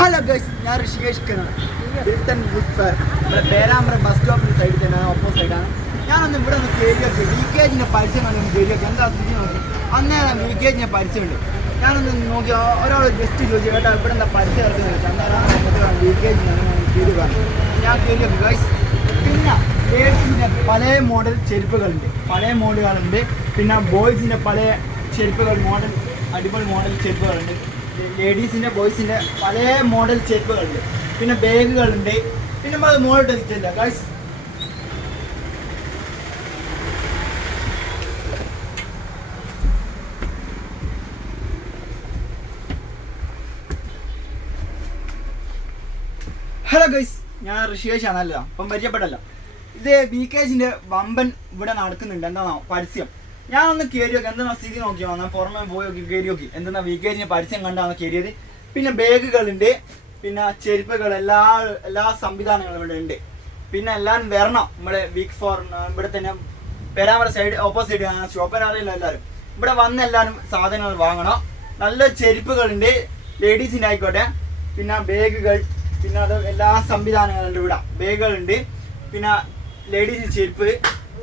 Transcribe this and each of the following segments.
Hello guys, ഞാൻ Rishikesh കനാണ്. Hilton book fair നമ്മുടെ Perambra bus സ്റ്റോപ്പിൻ്റെ സൈഡിൽ തന്നെ ഓപ്പോസിറ്റാണ്. ഞാനൊന്ന് ഇവിടെ ഒന്ന് കയറി നോക്കി ലീക്കേജിൻ്റെ പരസ്യം കണ്ടൊന്ന് കയറി നോക്കി എന്താ സ്ഥിതി നോക്കി. അന്നേരം ലീക്കേജിൻ്റെ പരസ്യമുണ്ട്. ഞാനൊന്ന് നോക്കി ഒരാൾ ജസ്റ്റ് ചോദിച്ചു കേട്ടോ ഇവിടെ എന്താ പരസ്യം ഇറക്കുന്നത് ചോദിച്ചു. അന്നേരം ലീക്കേജ് കയറി കാണും. ഞാൻ കയറി നോക്കി ഗൈസ്. പിന്നെ ലേഡീസിൻ്റെ പല മോഡൽ ചെരുപ്പുകളുണ്ട്, പഴയ മോഡലുകളുണ്ട്. പിന്നെ ബോയ്സിൻ്റെ പല ചെരുപ്പുകൾ മോഡൽ അടിപൊളി മോഡൽ ചെരുപ്പുകളുണ്ട്. ലേഡീസിൻ്റെ ബോയ്സിൻ്റെ പല മോഡൽ ചെരുപ്പുകളുണ്ട്. പിന്നെ ബാഗുകളുണ്ട്. പിന്നെ നമ്മൾ മോഡൽ ഇല്ല ഗൈസ്. ഹലോ ഗൈസ്, ഞാൻ ഋഷികേഷ് ആണല്ലോ, അപ്പം പരിചയപ്പെട്ടല്ലോ. ഇത് VKGൻ്റെ വമ്പൻ ഇവിടെ നടക്കുന്നുണ്ട്. എന്താണോ പരസ്യം. ഞാനൊന്ന് കയറി നോക്കി എന്താ സ്ഥിതി നോക്കിയോ, ഞാൻ പുറമെ പോയി നോക്കി കയറി നോക്കി എന്തെന്നാ VKGൻ്റെ പരസ്യം കണ്ടാണ് കയറിയത്. പിന്നെ ബാഗുകളുണ്ട്, പിന്നെ ചെരുപ്പുകൾ, എല്ലാ സംവിധാനങ്ങളും ഇവിടെ ഉണ്ട്. പിന്നെ എല്ലാവരും വരണം നമ്മുടെ വീക്ക് ഫോർ ഇവിടെ തന്നെ പേരാമ്പ്ര സൈഡ് ഓപ്പോസിറ്റ് ഷോപ്പിൽ അറിയില്ല. എല്ലാവരും ഇവിടെ വന്ന് എല്ലാവരും സാധനങ്ങൾ വാങ്ങണം. നല്ല ചെരുപ്പുകളുണ്ട്, ലേഡീസിൻ്റെ ആയിക്കോട്ടെ. പിന്നെ ബാഗുകൾ, പിന്നെ അത് എല്ലാ സംവിധാനങ്ങളുണ്ട് ഇവിടെ. ബാഗുകളുണ്ട്, പിന്നെ ലേഡീസിന് ചെരുപ്പ്,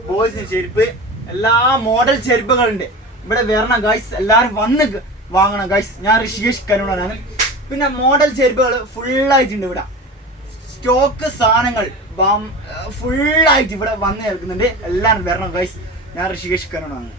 ബോയ്സിന് ചെരുപ്പ്, എല്ലാ മോഡൽ ചെരുപ്പുകളുണ്ട്. ഇവിടെ വരണം ഗൈസ്, എല്ലാവരും വന്ന് വാങ്ങണം ഗൈസ്. ഞാൻ ഋഷികേഷ് കരുണാണ്. പിന്നെ മോഡൽ ചെരുപ്പുകൾ ഫുള്ളായിട്ടുണ്ട് ഇവിടെ. സ്റ്റോക്ക് സാധനങ്ങൾ ഫുള്ളായിട്ട് ഇവിടെ വന്ന് കേൾക്കുന്നുണ്ട്. എല്ലാവരും വരണം ഗൈസ്. ഞാൻ ഋഷികേഷ് കരുണാണ്.